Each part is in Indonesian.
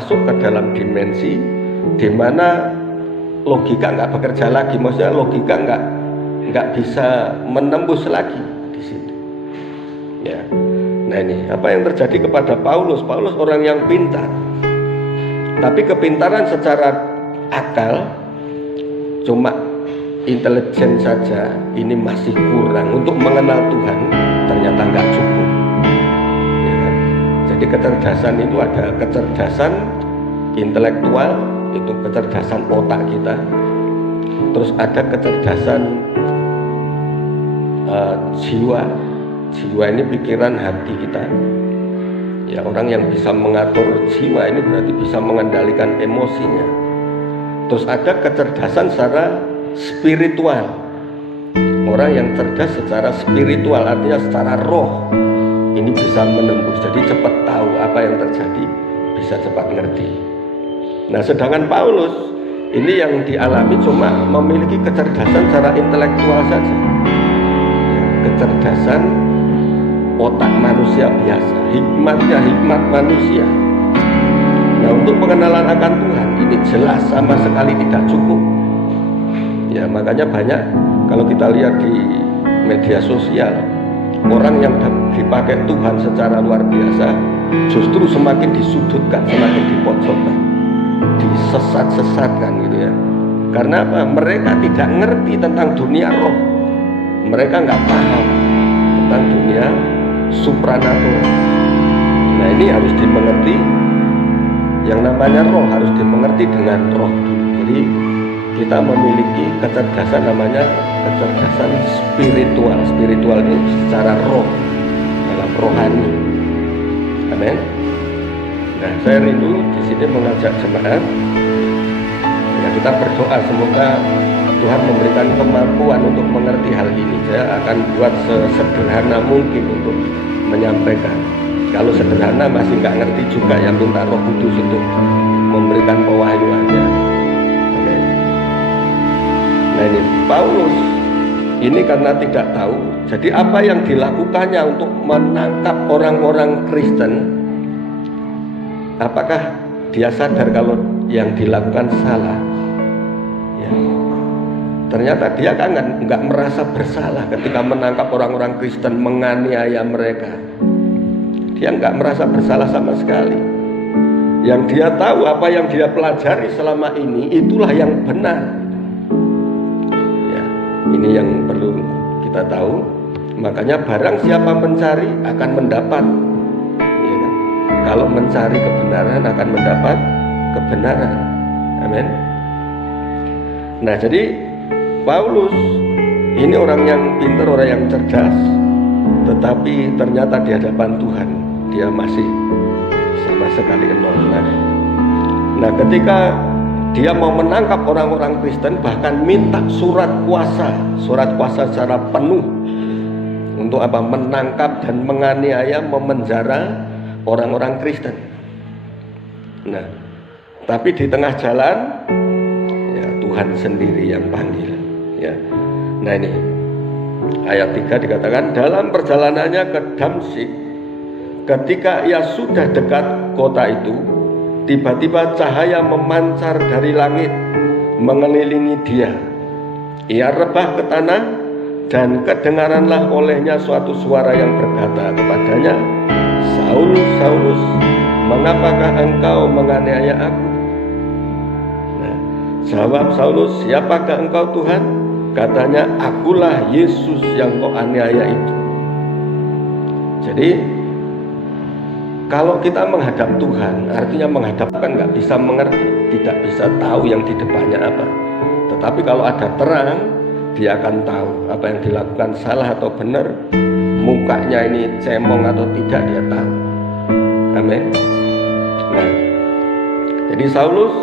masuk ke dalam dimensi di mana logika nggak bekerja lagi, maksudnya logika nggak bisa menembus lagi di situ. Ya, nah ini apa yang terjadi kepada Paulus? Paulus orang yang pintar, tapi kepintaran secara akal cuma intelijen saja ini masih kurang untuk mengenal Tuhan, ternyata nggak cukup. Ya kan? Jadi kecerdasan itu ada kecerdasan intelektual, itu kecerdasan otak kita, terus ada kecerdasan jiwa ini pikiran hati kita. Ya, orang yang bisa mengatur jiwa ini berarti bisa mengendalikan emosinya. Terus ada kecerdasan secara spiritual, orang yang cerdas secara spiritual, artinya secara roh ini bisa menembus, jadi cepat tahu apa yang terjadi, bisa cepat ngerti. Nah, sedangkan Paulus ini yang dialami cuma memiliki kecerdasan secara intelektual saja, kecerdasan otak manusia biasa, hikmatnya hikmat manusia. Nah, untuk pengenalan akan Tuhan ini jelas sama sekali tidak cukup. Ya, makanya banyak kalau kita lihat di media sosial, orang yang dipakai Tuhan secara luar biasa justru semakin disudutkan, semakin dipojokkan, disesat-sesatkan gitu ya. Karena apa? Mereka tidak ngerti tentang dunia roh, mereka nggak paham tentang dunia supranatural. Nah, ini harus dimengerti. Yang namanya roh harus dimengerti dengan roh dulu. Jadi kita memiliki kecerdasan namanya kecerdasan spiritual. Spiritual ini secara roh, dalam rohani. Amin. Nah, saya rindu di sini mengajak jemaat. Ya, kita berdoa semoga Tuhan memberikan kemampuan untuk mengerti hal ini. Saya akan buat sesederhana mungkin untuk menyampaikan. Kalau sederhana masih nggak ngerti juga, yang minta Roh Kudus untuk memberikan pewahyuannya. Oke. Nah, ini Paulus ini karena tidak tahu, jadi apa yang dilakukannya untuk menangkap orang-orang Kristen, apakah dia sadar kalau yang dilakukan salah? Ya. Ternyata dia kan nggak merasa bersalah ketika menangkap orang-orang Kristen, menganiaya mereka. Dia nggak merasa bersalah sama sekali. Yang dia tahu, apa yang dia pelajari selama ini, itulah yang benar. Ya, ini yang perlu kita tahu. Makanya barang siapa mencari akan mendapat. Ya kan? Kalau mencari kebenaran akan mendapat kebenaran. Amin. Nah, jadi Paulus ini orang yang pintar, orang yang cerdas, tetapi ternyata di hadapan Tuhan dia masih sama sekali nol. Nah, ketika dia mau menangkap orang-orang Kristen, bahkan minta surat kuasa secara penuh untuk apa? Menangkap dan menganiaya, memenjara orang-orang Kristen. Nah, tapi di tengah jalan ya Tuhan sendiri yang panggil. Ya. Nah, ini ayat 3 dikatakan, dalam perjalanannya ke Damsyik, ketika ia sudah dekat kota itu, tiba-tiba cahaya memancar dari langit mengelilingi dia. Ia rebah ke tanah dan kedengaranlah olehnya suatu suara yang berkata kepadanya, Saulus, Saulus, mengapakah engkau menganiaya aku? Nah, jawab Saulus, siapakah engkau Tuhan? Katanya, akulah Yesus yang kau aniaya itu. Jadi kalau kita menghadap Tuhan, artinya menghadapkan nggak bisa mengerti, tidak bisa tahu yang di depannya apa. Tetapi kalau ada terang, dia akan tahu apa yang dilakukan salah atau benar, mukanya ini cemong atau tidak, dia tahu. Amin. Nah, jadi Saulus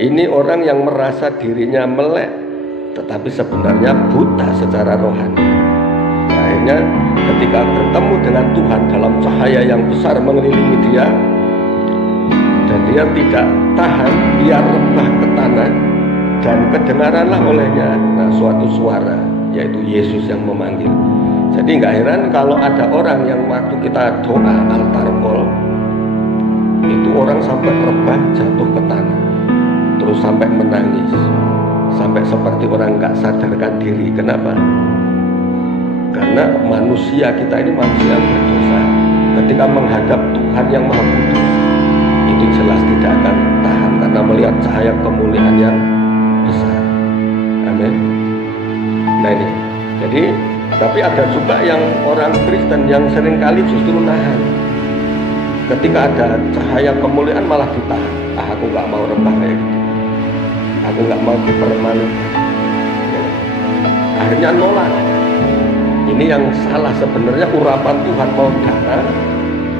ini orang yang merasa dirinya melek, tetapi sebenarnya buta secara rohani. Nah, akhirnya ketika bertemu dengan Tuhan dalam cahaya yang besar mengelilingi dia, dan dia tidak tahan, dia rebah ke tanah dan kedengaranlah olehnya suatu suara, yaitu Yesus yang memanggil. Jadi nggak heran kalau ada orang yang waktu kita doa altar call itu orang sampai rebah jatuh ke tanah, terus sampai menangis, sampai seperti orang nggak sadarkan diri. Kenapa? Karena manusia kita ini manusia yang berdosa. Ketika menghadap Tuhan yang Maha Kudus, itu jelas tidak akan tahan karena melihat cahaya kemuliaan yang besar. Amin. Nah ini, jadi tapi ada juga yang orang Kristen yang seringkali justru nahan. Ketika ada cahaya kemuliaan malah ditahan. Aku nggak mau rebah kayak gitu. Aku nggak mau dipermalukan. Akhirnya nolak. Ini yang salah sebenarnya, urapan Tuhan mau datang,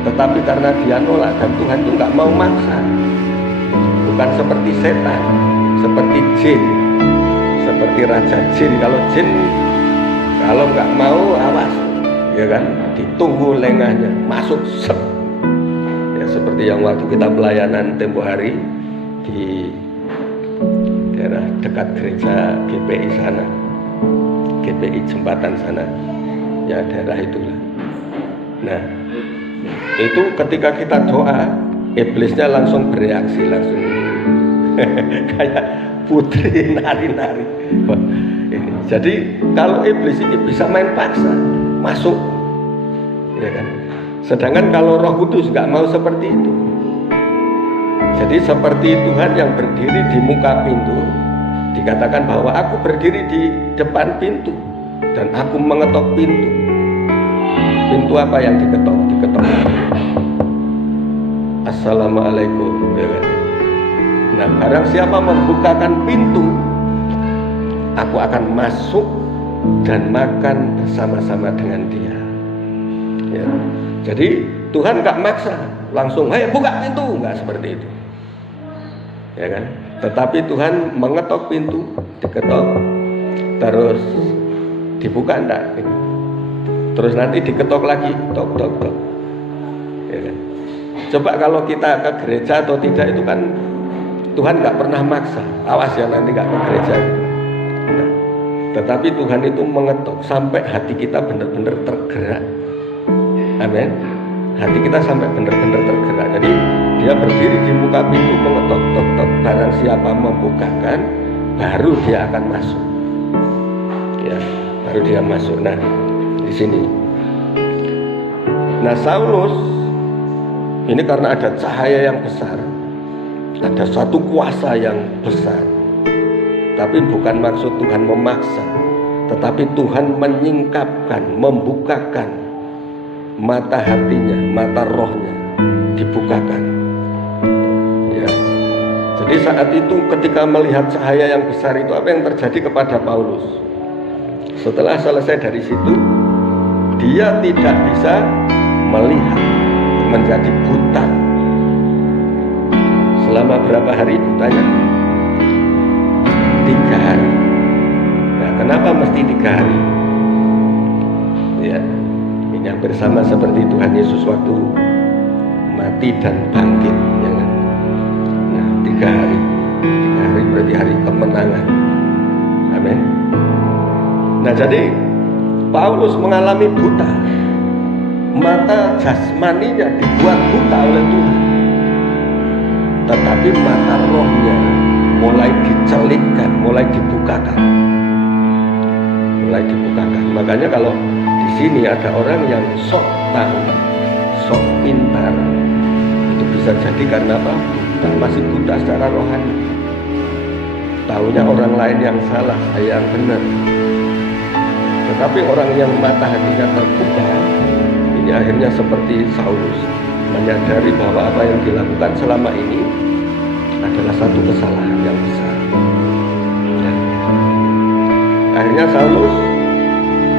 tetapi karena dia nolak dan Tuhan itu nggak mau maksa. Bukan seperti setan, seperti jin, seperti raja jin. Kalau jin kalau nggak mau awas, ya kan, ditunggu lengahnya, masuk sep. Ya seperti yang waktu kita pelayanan tempo hari di daerah dekat gereja GPI sana, GPI Jembatan sana, ya daerah itulah. Nah itu ketika kita doa, iblisnya langsung bereaksi, langsung kayak putri nari-nari. Jadi kalau iblis ini bisa main paksa, masuk, ya kan. Sedangkan kalau Roh Kudus nggak mau seperti itu. Jadi seperti Tuhan yang berdiri di muka pintu, dikatakan bahwa aku berdiri di depan pintu dan aku mengetok pintu. Pintu apa yang diketok? Diketok. Assalamualaikum, ya kan. Nah, barang siapa membukakan pintu, aku akan masuk dan makan bersama-sama dengan dia. Ya. Jadi Tuhan nggak maksa, langsung, "Hei, buka pintu," nggak seperti itu, ya kan? Tetapi Tuhan mengetok pintu, diketok, terus dibuka enggak? Terus nanti diketok lagi, tok tok tok, ya kan? Coba kalau kita ke gereja atau tidak, itu kan Tuhan nggak pernah maksa, awas ya nanti nggak ke gereja. Nah, tetapi Tuhan itu mengetok sampai hati kita benar-benar tergerak. Amin. Hati kita sampai benar-benar tergerak. Jadi dia berdiri di muka pintu mengetok tok tok. Barang siapa membukakan, baru dia akan masuk. Ya, baru dia masuk. Nah, di sini. Nah, Saulus ini karena ada cahaya yang besar, ada satu kuasa yang besar. Tapi bukan maksud Tuhan memaksa, tetapi Tuhan menyingkapkan, membukakan mata hatinya, mata rohnya dibukakan. Ya. Jadi saat itu ketika melihat cahaya yang besar itu, apa yang terjadi kepada Paulus? Setelah selesai dari situ, dia tidak bisa melihat, menjadi buta. Selama berapa hari butanya? 3 hari. Nah, kenapa mesti 3 hari? Ya, ini hampir sama seperti Tuhan Yesus waktu mati dan bangkit, ya kan? Nah, 3 hari. 3 hari berarti hari kemenangan. Amin. Nah, jadi Paulus mengalami buta. Mata jasmaninya dibuat buta oleh Tuhan, tetapi mata rohnya mulai dicelikkan, mulai dibukakan. Makanya kalau di sini ada orang yang sok tahu, sok pintar, itu bisa jadi karena apa? Masih buta secara rohani. Tahunya orang lain yang salah, saya yang benar. Tetapi orang yang mata hatinya terbuka, ini akhirnya seperti Saulus, menyadari bahwa apa yang dilakukan selama ini adalah satu kesalahan yang besar. Dan akhirnya Saulus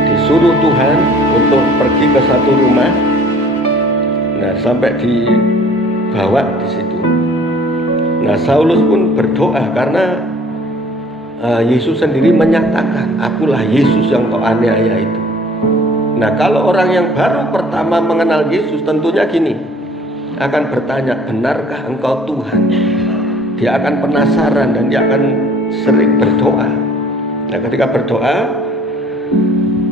disuruh Tuhan untuk pergi ke satu rumah. Nah, sampai dibawa di situ. Nah, Saulus pun berdoa karena Yesus sendiri menyatakan, "Akulah Yesus yang kau aniaya itu." Nah, kalau orang yang baru pertama mengenal Yesus tentunya gini, akan bertanya, "Benarkah engkau Tuhan?" Dia akan penasaran dan dia akan sering berdoa. Nah, ketika berdoa,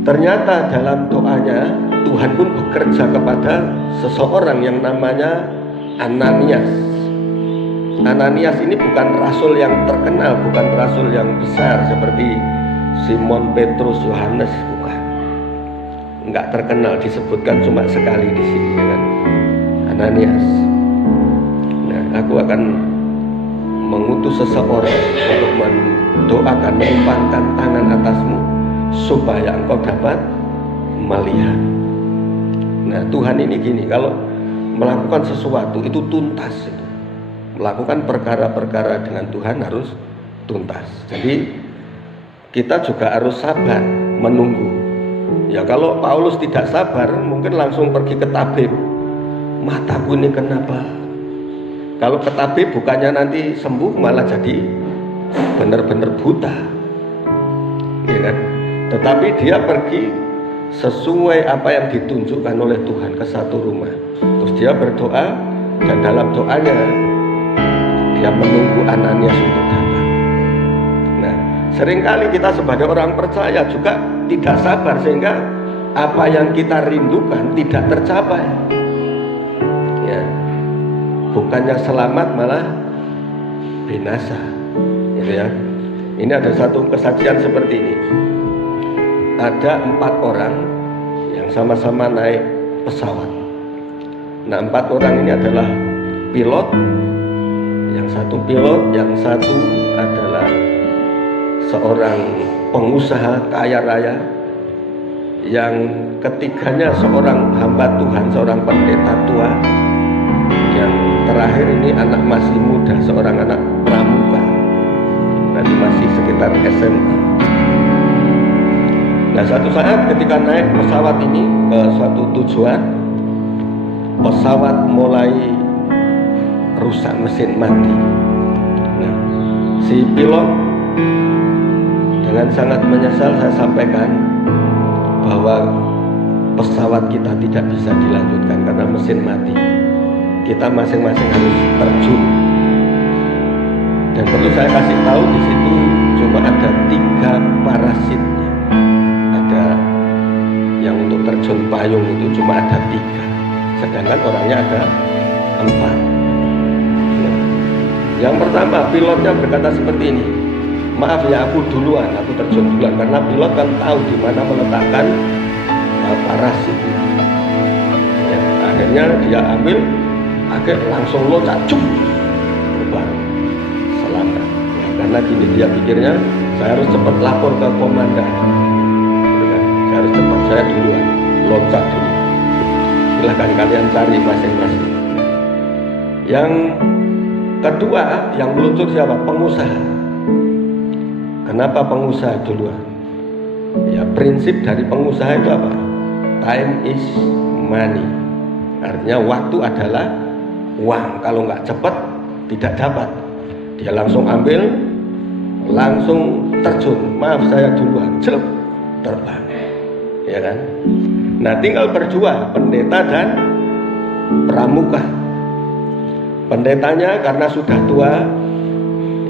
ternyata dalam doanya Tuhan pun bekerja kepada seseorang yang namanya Ananias. Ananias ini bukan rasul yang terkenal, bukan rasul yang besar seperti Simon, Petrus, Yohanes, bukan. Enggak terkenal, disebutkan cuma sekali di sini, ya kan? Ananias. Nah, aku akan mengutus seseorang untuk mendoakan, melimpahkan tangan atasmu supaya engkau dapat melihat. Nah, Tuhan ini gini, kalau melakukan sesuatu itu tuntas itu. Melakukan perkara-perkara dengan Tuhan harus tuntas. Jadi kita juga harus sabar menunggu. Ya kalau Paulus tidak sabar, mungkin langsung pergi ke tabib. Mataku ini kenapa? Kalau ke tabib bukannya nanti sembuh, malah jadi benar-benar buta, ya kan? Tetapi dia pergi sesuai apa yang ditunjukkan oleh Tuhan ke satu rumah. Terus dia berdoa, dan dalam doanya dia menunggu Ananias untuk datang. Nah, seringkali kita sebagai orang percaya juga tidak sabar, sehingga apa yang kita rindukan tidak tercapai. Ya, bukannya selamat malah binasa, gitu ya. Ini ada satu kesaksian seperti ini. Ada 4 orang yang sama-sama naik pesawat. Nah, 4 orang ini adalah pilot. Yang satu pilot, yang satu adalah seorang pengusaha kaya raya, yang ketiganya seorang hamba Tuhan, seorang pendeta tua, yang terakhir ini anak masih muda, seorang anak pramuka, nanti masih sekitar SMA. Nah, satu saat ketika naik pesawat ini ke suatu tujuan, pesawat mulai rusak, mesin mati. Nah, si pilot dengan sangat menyesal saya sampaikan bahwa pesawat kita tidak bisa dilanjutkan karena mesin mati. Kita masing-masing harus terjun. Dan perlu saya kasih tahu, di situ cuma ada 3 parasitnya. Ada yang untuk terjun payung itu cuma ada 3, sedangkan orangnya ada 4. Yang pertama, pilotnya berkata seperti ini, maaf ya, aku duluan, aku terjun duluan, karena pilot kan tahu di mana meletakkan parasit. Ya, akhirnya dia ambil, langsung loncat, terbang, selamat. Ya, karena gini dia pikirnya, saya harus cepat lapor ke komandan. Saya harus cepat, saya duluan, loncat dulu. Silahkan kalian cari masing-masing. Yang kedua, yang meluncur siapa? Pengusaha. Kenapa pengusaha duluan? Ya, prinsip dari pengusaha itu apa? Time is money. Artinya waktu adalah uang. Kalau nggak cepat, tidak dapat. Dia langsung ambil, langsung terjun. Maaf, saya duluan. Celep, terbang. Ya kan? Nah, tinggal berdua, pendeta dan pramuka. Pendetanya karena sudah tua,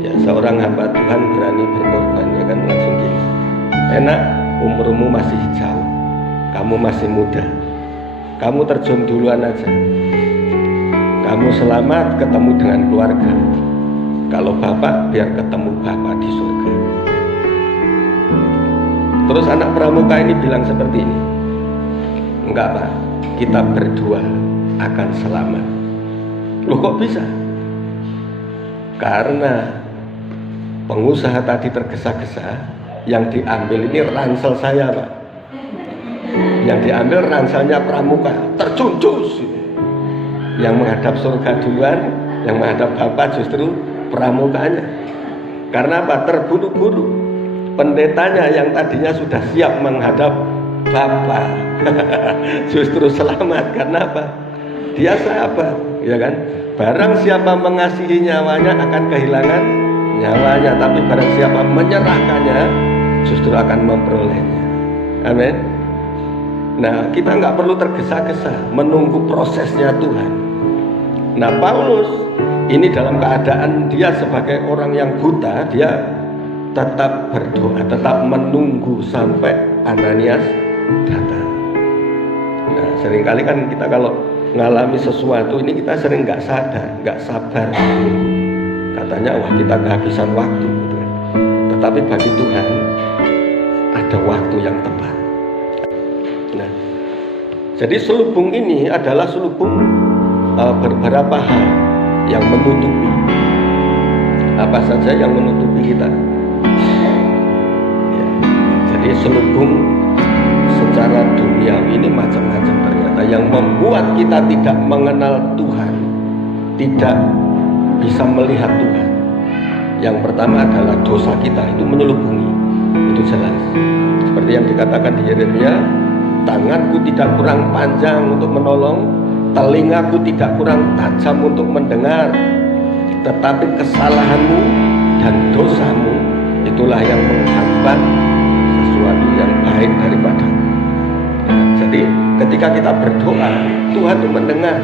ya seorang hamba Tuhan berani berkorban, ya kan, langsung gini, enak, umurmu masih jauh, kamu masih muda, kamu terjun duluan aja, kamu selamat ketemu dengan keluarga, kalau bapak biar ketemu bapak di surga. Terus anak pramuka ini bilang seperti ini, enggak pak, kita berdua akan selamat. Loh kok bisa? Karena pengusaha tadi tergesa-gesa, yang diambil ini ransel saya pak. Yang diambil ranselnya pramuka, terjun cus. Yang menghadap surga duluan, yang menghadap bapak justru pramukanya. Karena apa? Terburu-buru. Pendetanya yang tadinya sudah siap menghadap bapak justru selamat. Karena apa? Dia sahabat, ya kan? Barang siapa mengasihi nyawanya akan kehilangan nyawanya, tapi barang siapa menyerahkannya justru akan memperolehnya. Amin. Nah, kita nggak perlu tergesa-gesa menunggu prosesnya Tuhan. Nah, Paulus ini dalam keadaan dia sebagai orang yang buta, dia tetap berdoa, tetap menunggu sampai Ananias datang. Nah, seringkali kan kita kalau ngalami sesuatu ini kita sering nggak sadar, nggak sabar. Katanya wah kita kehabisan waktu gitu. Tetapi bagi Tuhan ada waktu yang tepat. Nah, jadi selubung ini adalah selubung beberapa hal yang menutupi. Apa saja yang menutupi kita? Ya, jadi selubung secara duniawi ini macam-macam ternyata, yang membuat kita tidak mengenal Tuhan, tidak bisa melihat Tuhan. Yang pertama adalah dosa kita itu menyelubungi, itu jelas. Seperti yang dikatakan di Yeremia, tanganku tidak kurang panjang untuk menolong, telingaku tidak kurang tajam untuk mendengar, tetapi kesalahanmu dan dosamu itulah yang menghambat sesuatu yang baik daripadaku. Jadi ketika kita berdoa, Tuhan itu mendengar,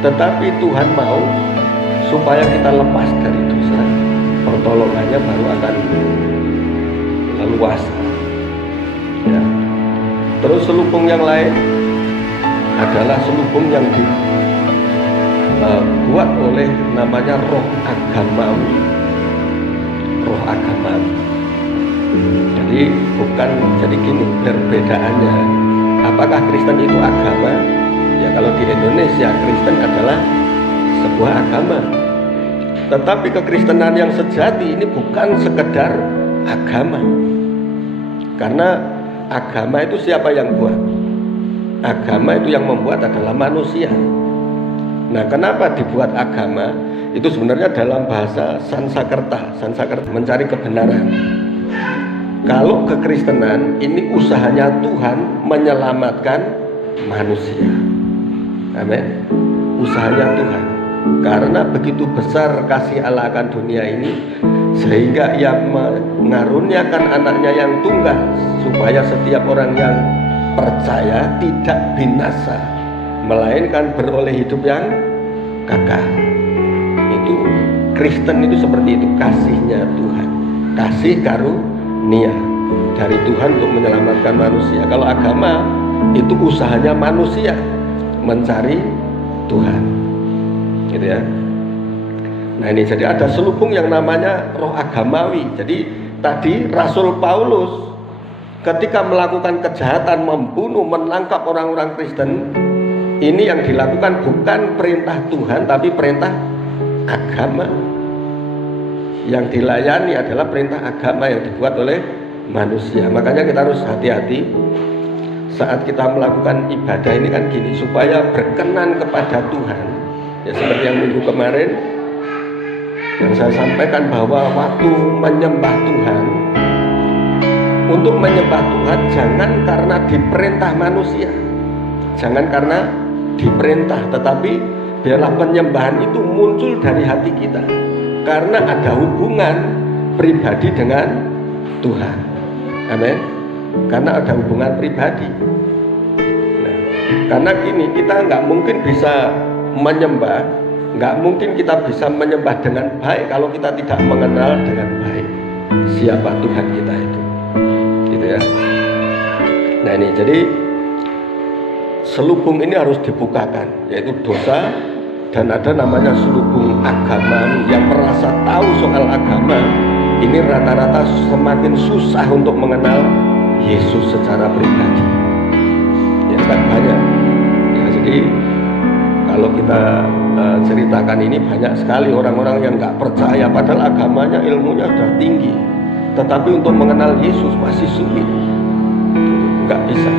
tetapi Tuhan mau supaya kita lepas dari dosa, pertolongannya baru akan leluasa. Ya. Terus selubung yang lain adalah selubung yang dibuat oleh namanya roh agamawi. Roh agamawi. Jadi bukan, jadi gini perbedaannya. Apakah Kristen itu agama? Ya kalau di Indonesia Kristen adalah sebuah agama. Tetapi kekristenan yang sejati ini bukan sekedar agama. Karena agama itu siapa yang buat? Agama itu yang membuat adalah manusia. Nah, kenapa dibuat agama? Itu sebenarnya dalam bahasa Sansakerta mencari kebenaran. Kalau kekristenan ini usahanya Tuhan menyelamatkan manusia. Amin. Usahanya Tuhan. Karena begitu besar kasih Allah akan dunia ini, sehingga Ia mengaruniakan anaknya yang tunggal, supaya setiap orang yang percaya tidak binasa, melainkan beroleh hidup yang kekal. Itu Kristen itu seperti itu, kasihnya Tuhan, kasih karunia dari Tuhan untuk menyelamatkan manusia. Kalau agama itu usahanya manusia mencari Tuhan, gitu ya. Nah ini jadi ada selubung yang namanya roh agamawi. Jadi tadi Rasul Paulus ketika melakukan kejahatan, membunuh, menangkap orang-orang Kristen, ini yang dilakukan bukan perintah Tuhan tapi perintah agama. Yang dilayani adalah perintah agama yang dibuat oleh manusia. Makanya kita harus hati-hati saat kita melakukan ibadah ini kan gini, supaya berkenan kepada Tuhan. Ya seperti yang minggu kemarin yang saya sampaikan, bahwa waktu menyembah Tuhan, untuk menyembah Tuhan jangan karena diperintah manusia, jangan karena diperintah, tetapi biarlah penyembahan itu muncul dari hati kita, karena ada hubungan pribadi dengan Tuhan. Amin. Karena ada hubungan pribadi. Nah, karena gini, kita nggak mungkin bisa menyembah, nggak mungkin kita bisa menyembah dengan baik kalau kita tidak mengenal dengan baik siapa Tuhan kita itu, gitu ya. Nah ini jadi selubung ini harus dibukakan, yaitu dosa, dan ada namanya selubung agama. Yang merasa tahu soal agama ini rata-rata semakin susah untuk mengenal Yesus secara pribadi. Ya kan banyak. Ya jadi kalau kita ceritakan ini, banyak sekali orang-orang yang nggak percaya padahal agamanya, ilmunya sudah tinggi, tetapi untuk mengenal Yesus masih sulit, nggak bisa,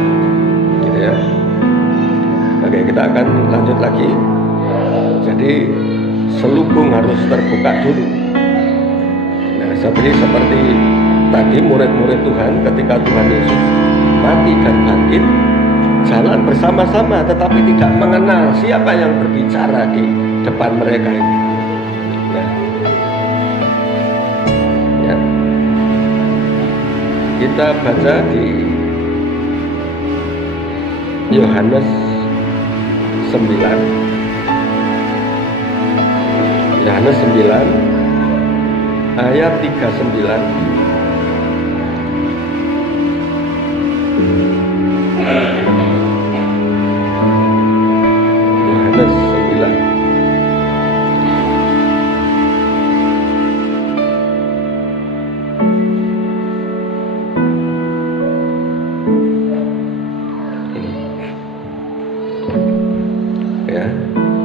gitu ya. Oke, kita akan lanjut lagi. Jadi selubung harus terbuka dulu. Nah, seperti tadi murid-murid Tuhan ketika Tuhan Yesus mati dan bangkit, jalan bersama-sama tetapi tidak mengenal siapa yang berbicara di depan mereka ini. Nah, ya. Kita baca di Yohanes 9 ayat 39.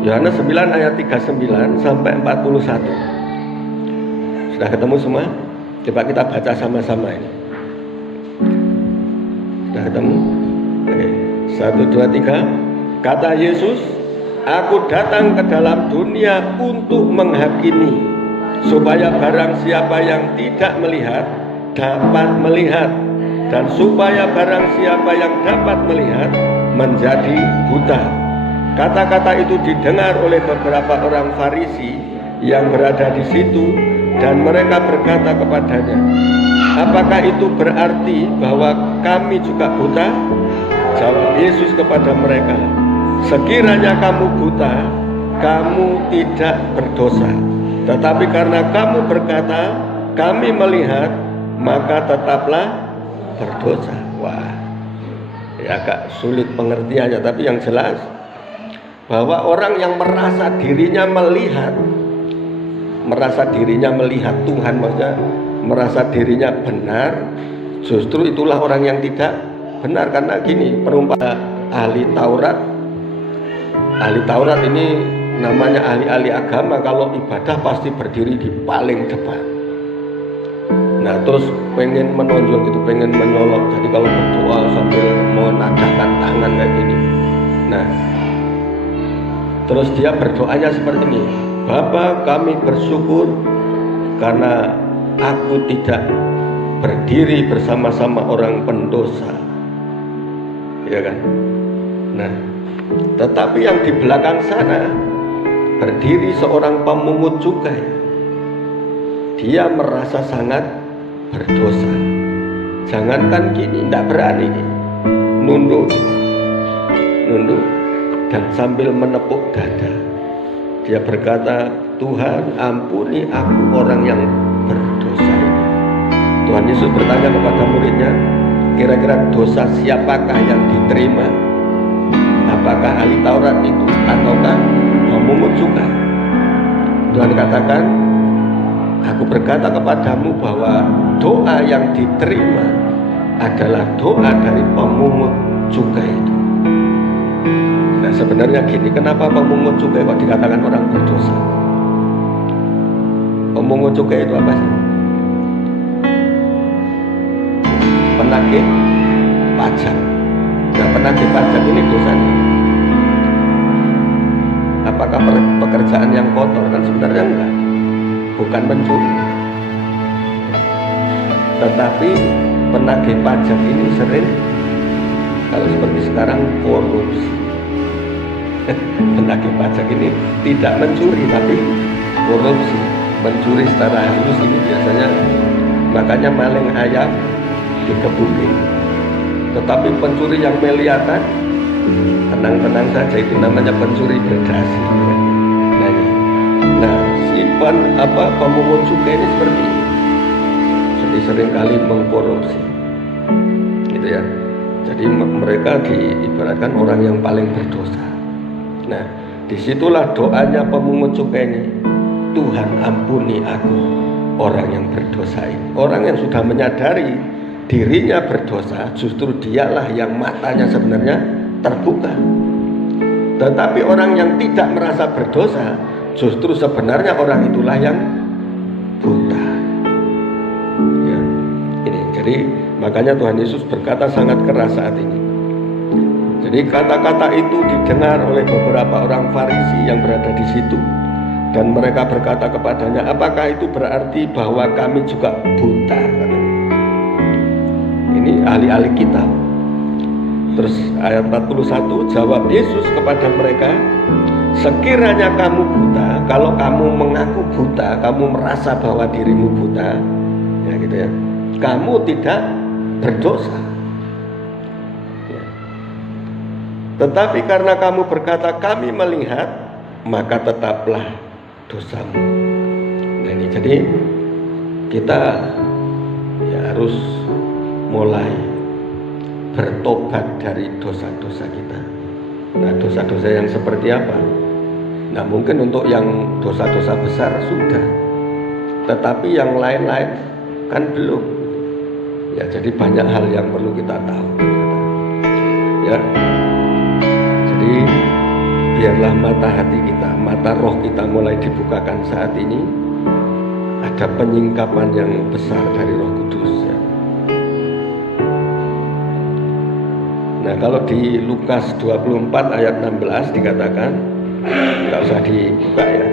Yohanes 9 ayat 39 sampai 41. Sudah ketemu semua? Coba kita baca sama-sama ini. Sudah ketemu? Oke. 1, 2, 3. Kata Yesus, aku datang ke dalam dunia untuk menghakimi, supaya barang siapa yang tidak melihat dapat melihat, dan supaya barang siapa yang dapat melihat menjadi buta. Kata-kata itu didengar oleh beberapa orang Farisi yang berada di situ, dan mereka berkata kepadanya, apakah itu berarti bahwa kami juga buta? Jawab Yesus kepada mereka, sekiranya kamu buta, kamu tidak berdosa. Tetapi karena kamu berkata, kami melihat, maka tetaplah berdosa. Wah, ya agak sulit pengertiannya, tapi yang jelas bahwa orang yang merasa dirinya melihat Tuhan, maksudnya merasa dirinya benar, justru itulah orang yang tidak benar. Karena gini, perumpamaan ahli Taurat ini namanya ahli-ahli agama, kalau ibadah pasti berdiri di paling depan. Nah, terus pengen menonjol gitu, pengen menyolok. Jadi kalau berdoa sambil menadahkan tangan kayak gini. Nah, terus dia berdoanya seperti ini, Bapa, kami bersyukur karena aku tidak berdiri bersama-sama orang pendosa, ya kan? Nah, tetapi yang di belakang sana berdiri seorang pemungut cukai. Dia merasa sangat berdosa. Jangankan gini, tidak berani nunduk dan sambil menepuk dada. Dia berkata, Tuhan, ampuni aku orang yang berdosa ini. Tuhan Yesus bertanya kepada muridnya, kira-kira dosa siapakah yang diterima? Apakah ahli Taurat itu ataukah pemungut cukai? Tuhan katakan, aku berkata kepadamu bahwa doa yang diterima adalah doa dari pemungut cukai itu. Nah, sebenarnya gini, kenapa pemungut cukai kok dikatakan orang berdosa? Pemungut cukai itu apa sih? Penagih pajak. Nah, penagih pajak ini dosanya apakah pekerjaan yang kotor? Kan sebenarnya enggak, bukan mencuri. Tetapi penagih pajak ini sering, kalau seperti sekarang, korupsi. Penagih pajak ini tidak mencuri tapi korupsi. Mencuri secara halus ini biasanya, makanya maling ayam dikebukin. Tetapi pencuri yang melihatan, tenang-tenang saja, itu namanya pencuri berdasi. Nah, pemungut cukai ini seperti ini. Jadi seringkali mengkorupsi, gitu ya. Jadi mereka diibaratkan orang yang paling berdosa. Nah, disitulah doanya pemungut cukai ini. Tuhan, ampuni aku orang yang berdosa ini. Orang yang sudah menyadari dirinya berdosa, justru dialah yang matanya sebenarnya terbuka. Tetapi orang yang tidak merasa berdosa, justru sebenarnya orang itulah yang buta. Ya, ini jadi makanya Tuhan Yesus berkata sangat keras saat ini. Jadi kata-kata itu didengar oleh beberapa orang Farisi yang berada di situ, dan mereka berkata kepadanya, apakah itu berarti bahwa kami juga buta? Ini ahli-ahli kitab. Terus ayat 41, jawab Yesus kepada mereka, sekiranya kamu buta, kalau kamu mengaku buta, kamu merasa bahwa dirimu buta, ya gitu ya, kamu tidak berdosa. Ya. Tetapi karena kamu berkata kami melihat, maka tetaplah dosamu. Nah ini jadi kita ya harus mulai bertobat dari dosa-dosa kita. Nah, dosa-dosa yang seperti apa? Nah, mungkin untuk yang dosa-dosa besar sudah, tetapi yang lain-lain kan belum. Ya, jadi banyak hal yang perlu kita tahu. Ya, jadi biarlah mata hati kita, mata roh kita mulai dibukakan saat ini. Ada penyingkapan yang besar dari Roh Kudus ya. Nah, kalau di Lukas 24 ayat 16 dikatakan, nggak usah dibuka ya.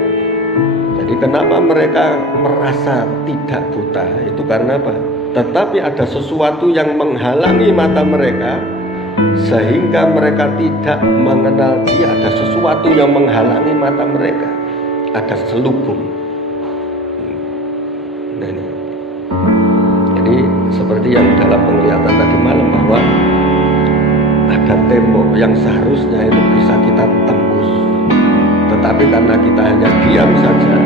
Jadi kenapa mereka merasa tidak buta? Itu karena apa? Tetapi ada sesuatu yang menghalangi mata mereka, sehingga mereka tidak mengenal Dia. Ada sesuatu yang menghalangi mata mereka. Ada selubung. Nah, ini. Jadi seperti yang dalam penglihatan tadi malam, bahwa ada tembok yang seharusnya itu bisa kita tembus, tetapi karena kita hanya diam saja,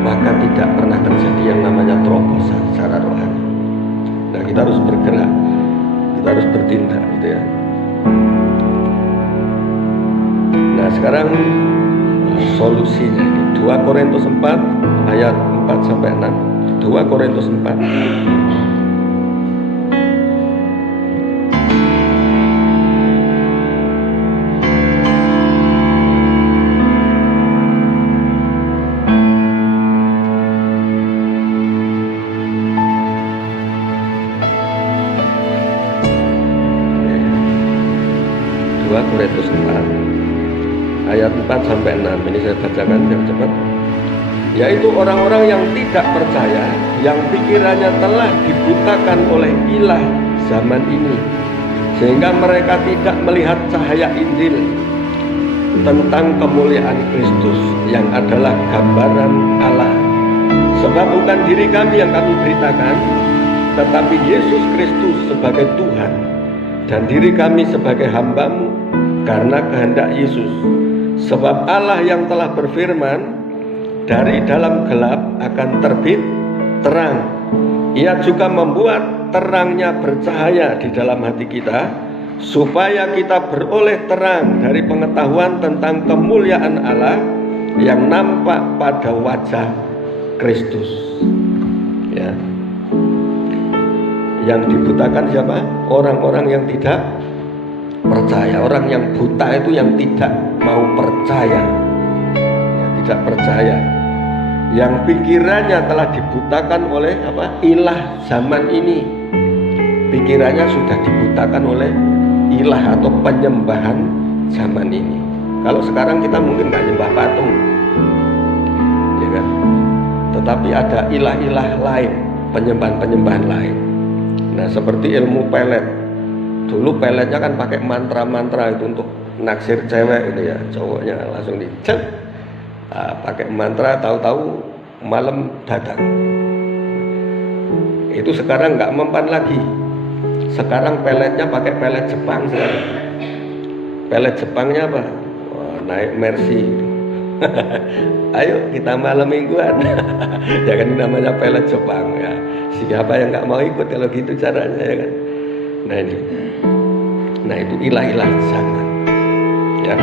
maka tidak pernah terjadi yang namanya terobosan secara rohani. Nah, kita harus bergerak, kita harus bertindak gitu ya. Nah, sekarang solusinya 2 Korintus 4 ayat 4 sampai 6. 2 Korintus 4. Korintus 4 ayat 4 sampai 6. Ini saya bacakan yang cepat. Yaitu orang-orang yang tidak percaya, yang pikirannya telah dibutakan oleh ilah zaman ini, sehingga mereka tidak melihat cahaya Injil tentang kemuliaan Kristus yang adalah gambaran Allah. Sebab bukan diri kami yang kami beritakan, tetapi Yesus Kristus sebagai Tuhan, dan diri kami sebagai hamba-Mu karena kehendak Yesus. Sebab Allah yang telah berfirman, dari dalam gelap akan terbit terang. Ia juga membuat terangnya bercahaya di dalam hati kita, supaya kita beroleh terang dari pengetahuan tentang kemuliaan Allah yang nampak pada wajah Kristus. Ya. Yang dibutakan siapa? Orang-orang yang tidak percaya. Orang yang buta itu yang tidak mau percaya, yang tidak percaya, yang pikirannya telah dibutakan oleh apa? Ilah zaman ini. Pikirannya sudah dibutakan oleh ilah atau penyembahan zaman ini. Kalau sekarang kita mungkin nggak nyembah patung, ya kan? Tetapi ada ilah-ilah lain, penyembahan-penyembahan lain. Nah, seperti ilmu pelet. Dulu peletnya kan pakai mantra-mantra itu untuk naksir cewek gitu ya, cowoknya langsung dicet. Pakai mantra, tahu-tahu malam datang. Itu sekarang nggak mempan lagi. Sekarang peletnya pakai pelet Jepang sekarang. Pelet Jepangnya apa? Wah, naik Mercy. Ayo kita malam mingguan. Ya kan, namanya pelet Jepang ya. Siapa yang nggak mau ikut kalau gitu caranya ya kan? Nah ini, nah itu ilah-ilah zaman ya.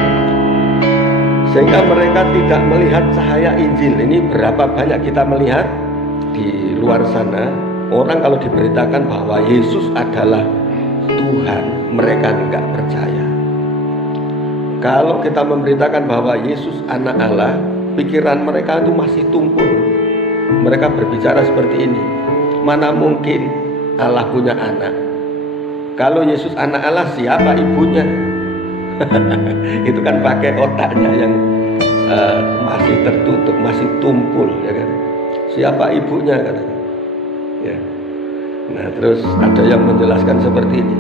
Sehingga mereka tidak melihat cahaya Injil. Ini berapa banyak kita melihat di luar sana, orang kalau diberitakan bahwa Yesus adalah Tuhan, mereka enggak percaya. Kalau kita memberitakan bahwa Yesus anak Allah, pikiran mereka itu masih tumpul. Mereka berbicara seperti ini, mana mungkin Allah punya anak? Kalau Yesus anak Allah, siapa ibunya? Itu kan pakai otaknya yang masih tertutup, masih tumpul, ya kan? Siapa ibunya katanya? Ya. Nah, terus ada yang menjelaskan seperti ini.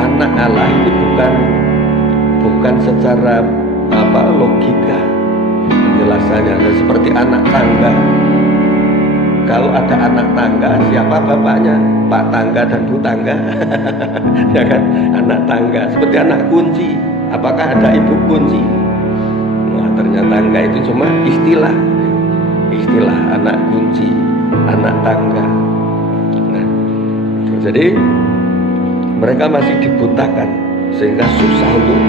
Anak Allah itu bukan secara logika penjelasannya, seperti anak tangga. Kalau ada anak tangga, siapa bapaknya? Pak tangga dan Bu tangga. Ya kan? Anak tangga seperti anak kunci. Apakah ada ibu kunci? Nah, ternyata tangga itu cuma istilah anak kunci, anak tangga. Nah, jadi mereka masih dibutakan sehingga susah untuk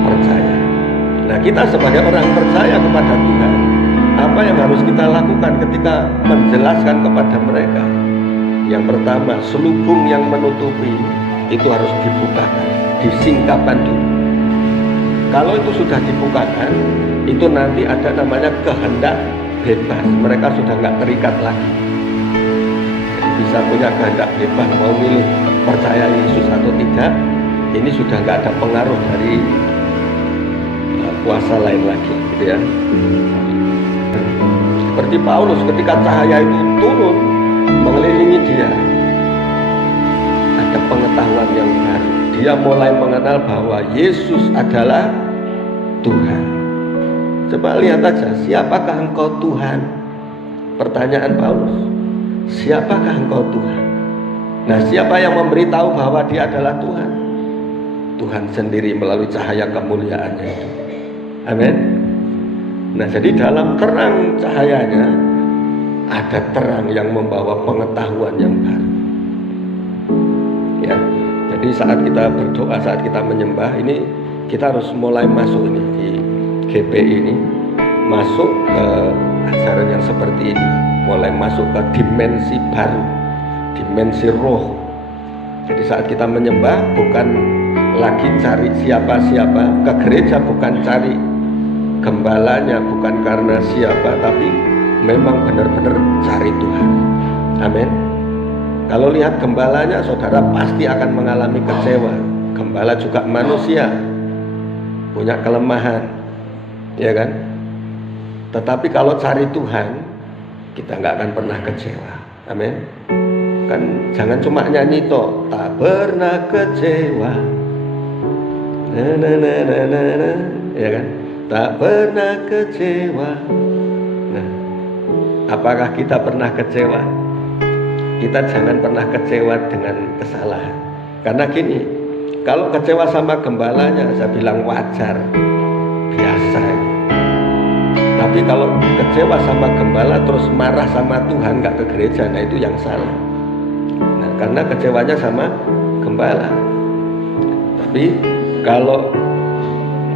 percaya. Nah, kita sebagai orang percaya kepada Tuhan, apa yang harus kita lakukan ketika menjelaskan kepada mereka? Yang pertama, selubung yang menutupi itu harus dibukakan, disingkapkan dulu. Kalau itu sudah dibukakan, itu nanti ada namanya kehendak bebas. Mereka sudah nggak terikat lagi. Jadi bisa punya kehendak bebas, mau milih percaya Yesus atau tidak. Ini sudah nggak ada pengaruh dari kuasa lain lagi, gitu ya. Seperti Paulus, ketika cahaya itu turun mengelilingi dia, ada pengetahuan yang baru. Dia mulai mengenal bahwa Yesus adalah Tuhan. Coba lihat aja, siapakah engkau Tuhan? Pertanyaan Paulus, siapakah engkau Tuhan? Nah, siapa yang memberitahu bahwa dia adalah Tuhan? Tuhan sendiri melalui cahaya kemuliaannya itu. Amin. Nah, jadi dalam terang cahayanya ada terang yang membawa pengetahuan yang baru. Ya, jadi saat kita berdoa, saat kita menyembah, ini kita harus mulai masuk ini di GPI ini, masuk ke ajaran yang seperti ini, mulai masuk ke dimensi baru, dimensi roh. Jadi saat kita menyembah bukan lagi cari siapa-siapa, ke gereja bukan cari gembalanya, bukan karena siapa, tapi memang benar-benar cari Tuhan. Amin. Kalau lihat gembalanya, saudara pasti akan mengalami kecewa. Gembala juga manusia, punya kelemahan, ya kan? Tetapi kalau cari Tuhan, kita nggak akan pernah kecewa. Amin. Kan jangan cuma nyanyi toh, tak pernah kecewa, ya kan? Tak pernah kecewa. Nah, apakah kita pernah kecewa? Kita jangan pernah kecewa dengan kesalahan. Karena gini, kalau kecewa sama gembalanya, saya bilang wajar, biasa. Tapi kalau kecewa sama gembala terus marah sama Tuhan, nggak ke gereja, nah itu yang salah. Nah, karena kecewanya sama gembala. Tapi kalau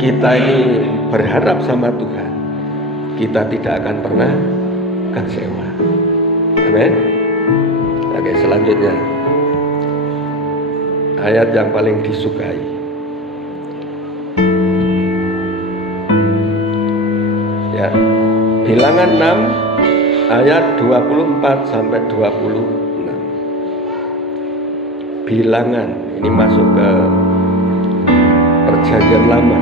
kita ini berharap sama Tuhan, kita tidak akan pernah kecewa. Amin. Oke, selanjutnya ayat yang paling disukai. Ya, Bilangan 6 ayat 24 sampai 26. Bilangan ini masuk ke Perjanjian Lama.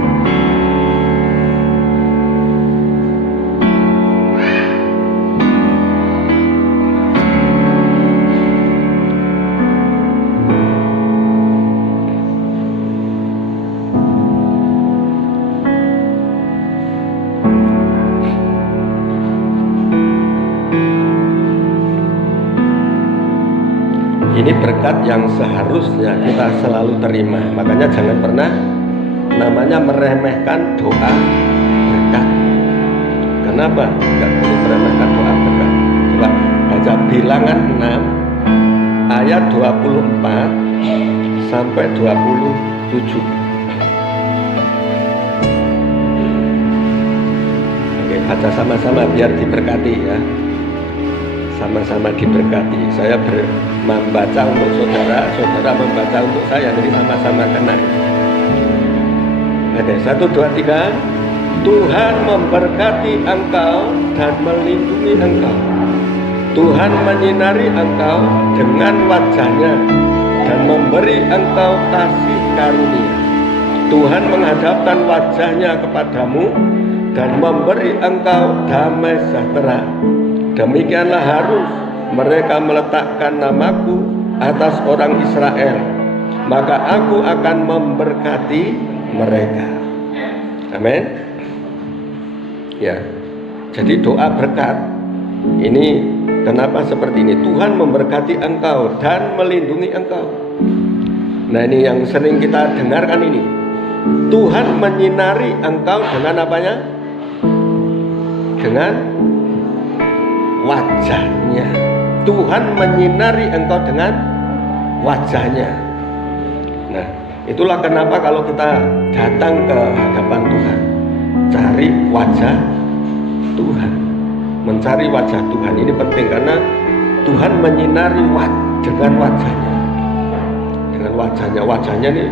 Ini berkat yang seharusnya kita selalu terima. Makanya jangan pernah namanya meremehkan doa berkat. Kenapa? Enggak boleh meremehkan doa berkat. Coba baca Bilangan 6 ayat 24 sampai 27. Oke, baca sama-sama biar diberkati ya. Sama-sama diberkati. Saya membaca untuk saudara, saudara membaca untuk saya, jadi sama-sama kena. Oke, 1, 2, 3. Tuhan memberkati engkau dan melindungi engkau. Tuhan menyinari engkau dengan wajahnya dan memberi engkau kasih karunia. Tuhan menghadapkan wajahnya kepadamu dan memberi engkau damai sejahtera. Demikianlah harus mereka meletakkan namaku atas orang Israel, maka aku akan memberkati mereka. Amin. Ya, jadi doa berkat ini kenapa seperti ini? Tuhan memberkati engkau dan melindungi engkau. Nah, ini yang sering kita dengarkan ini. Tuhan menyinari engkau dengan apanya? Dengan wajahnya. Tuhan menyinari engkau dengan wajahnya. Nah, itulah kenapa kalau kita datang ke hadapan Tuhan, cari wajah Tuhan. Mencari wajah Tuhan ini penting karena Tuhan menyinari dengan wajahnya. Dengan wajahnya, wajahnya ini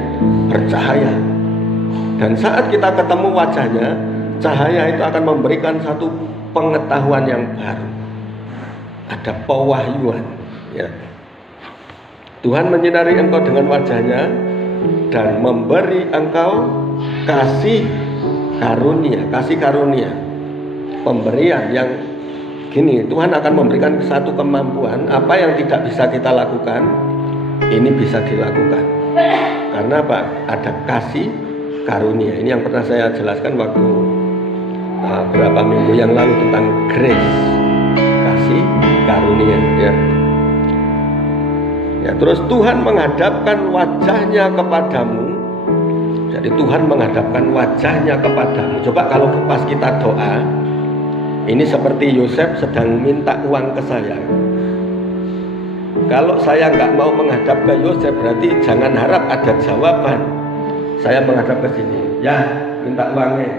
bercahaya, Dan saat kita ketemu wajahnya, cahaya itu akan memberikan satu pengetahuan yang baru. Ada pewahyuan, ya. Tuhan menyinari engkau dengan wajahnya dan memberi engkau kasih karunia, pemberian yang gini. Tuhan akan memberikan satu kemampuan, apa yang tidak bisa kita lakukan, ini bisa dilakukan. Karena apa? Ada kasih karunia. Ini yang pernah saya jelaskan waktu beberapa minggu yang lalu tentang grace, kasih karunia, ya. Ya, terus Tuhan menghadapkan wajahnya kepadamu. Jadi Tuhan menghadapkan wajahnya kepadamu. Coba kalau pas kita doa, ini seperti Yosef sedang minta uang ke saya. Kalau saya nggak mau menghadap ke Yosef, berarti jangan harap ada jawaban. Saya menghadap ke sini, ya minta uangnya.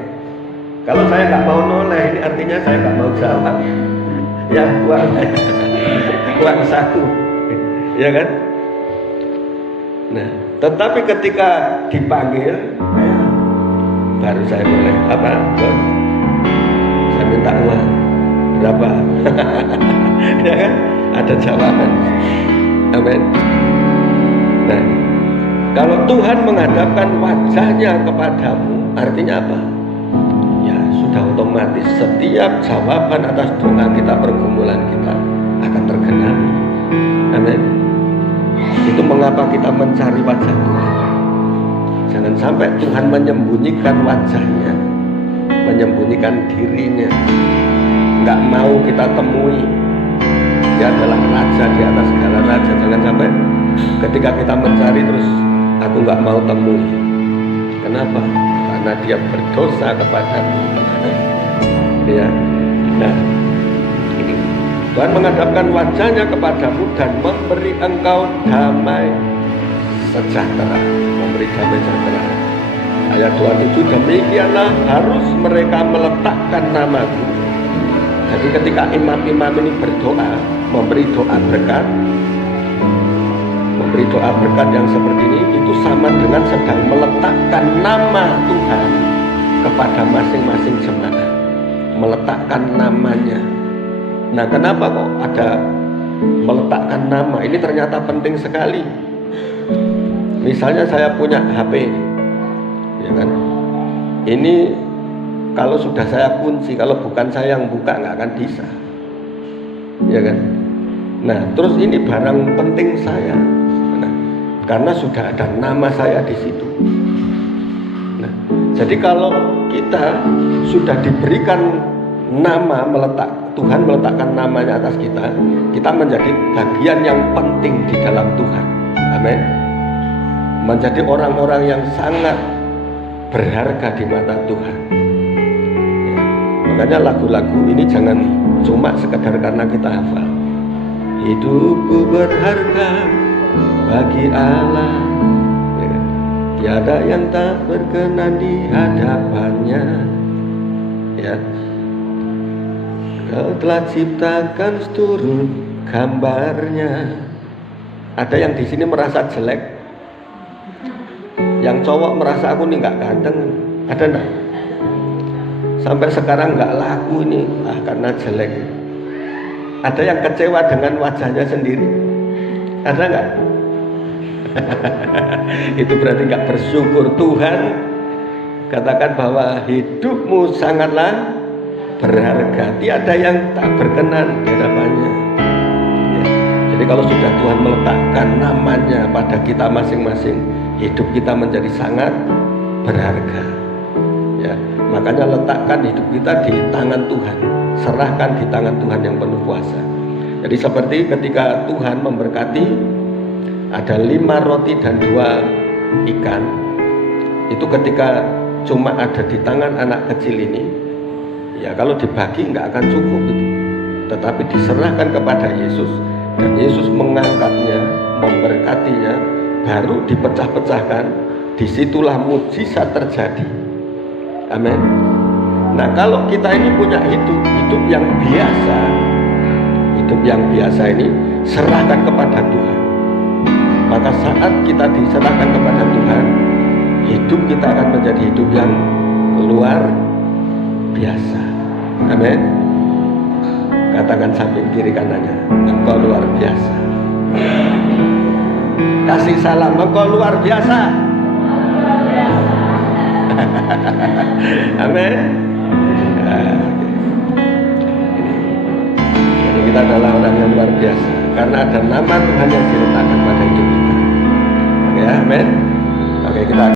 Kalau saya nggak mau noleh, ini artinya saya nggak mau jawab. Ya uang saku, ya kan? Nah, tetapi ketika dipanggil, baru saya boleh apa? Bos, saya minta uang berapa? Ya kan? Ada jawaban. Amin. Nah, kalau Tuhan menghadapkan wajahnya kepadamu, artinya apa? Ya, sudah otomatis setiap jawaban atas doa kita, pergumulan kita akan tergenapi. Amin. Itu mengapa kita mencari wajah Tuhan. Jangan sampai Tuhan menyembunyikan wajahnya, menyembunyikan dirinya, nggak mau kita temui. Dia adalah raja di atas segala raja. Jangan sampai ketika kita mencari terus aku nggak mau temui. Kenapa? Karena dia berdosa kepadamu. Ya. Nah, ini Tuhan menghadapkan wajahnya kepadamu dan memberi engkau damai sejahtera. Memberi damai sejahtera. Ayat 27, demikianlah harus mereka meletakkan namaku. Jadi ketika imam-imam ini berdoa, memberi doa berkat yang seperti ini, itu sama dengan sedang meletakkan nama Tuhan kepada masing-masing jemaat, meletakkan namanya. Nah, kenapa kok ada meletakkan nama? Ini ternyata penting sekali. Misalnya saya punya HP, ya kan? Ini kalau sudah saya kunci, kalau bukan saya yang buka nggak akan bisa, ya kan? Nah, terus ini barang penting saya, nah, karena sudah ada nama saya di situ. Nah, jadi kalau kita sudah diberikan nama, Tuhan meletakkan namanya atas kita, kita menjadi bagian yang penting di dalam Tuhan. Amin. Menjadi orang-orang yang sangat berharga di mata Tuhan. Makanya lagu-lagu ini jangan cuma sekedar karena kita hafal. Hidupku berharga bagi Allah, ya, tiada yang tak berkenan di hadapannya. Ya, Kau telah ciptakan seluruh gambarnya. Ada yang di sini merasa jelek, yang cowok merasa aku nih nggak ganteng, ada nggak? Sampai sekarang nggak laku ini, karena jelek. Ada yang kecewa dengan wajahnya sendiri, ada nggak? Itu berarti nggak bersyukur. Tuhan katakan bahwa hidupmu sangatlah berharga, tiada yang tak berkenan di hadapannya. Ya. Jadi kalau sudah Tuhan meletakkan namanya pada kita masing-masing, hidup kita menjadi sangat berharga. Ya, makanya letakkan hidup kita di tangan Tuhan, serahkan di tangan Tuhan yang penuh kuasa. Jadi seperti ketika Tuhan memberkati, ada 5 roti dan 2 ikan, itu ketika cuma ada di tangan anak kecil ini, ya kalau dibagi nggak akan cukup itu. Tetapi diserahkan kepada Yesus, dan Yesus mengangkatnya, memberkatinya, baru dipecah-pecahkan. Disitulah mujizat terjadi. Amin. Nah, kalau kita ini punya hidup yang biasa ini serahkan kepada Tuhan. Maka saat kita diserahkan kepada Tuhan, hidup kita akan menjadi hidup yang luar biasa. Amin. Katakan samping kiri kanannya, engkau luar biasa. Kasih salam, engkau luar biasa. Amin. Jadi kita adalah orang yang luar biasa karena ada nama Tuhan yang diletakkan pada hidup kita. Oke, amin. Oke, kita